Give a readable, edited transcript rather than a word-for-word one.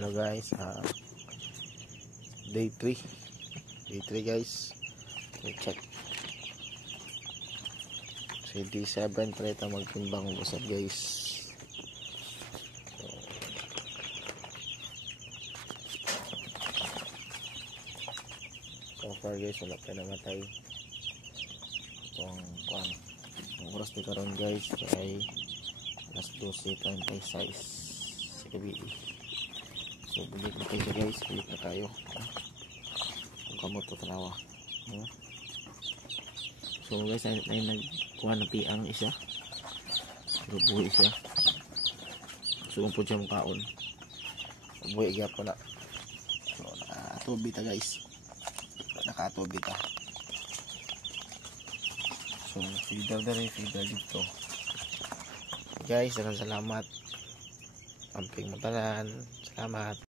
Hello guys, day 3 guys. Check si D7 try ta magtimbang usap guys. So far guys, wala pa namatay. Ito ang oras na karon guys ay alas 12:36 sa gabi. So bulit na kayo guys, bulit na tayo kung kamot o tanawa. So guys, ay nagkuha na piang isa, pero buhay siya. So kung po siya makaon, buhay po na. So nakatubi ta guys, nakatubi ta. So feeder dito guys. Salamat amping matanan, salamat.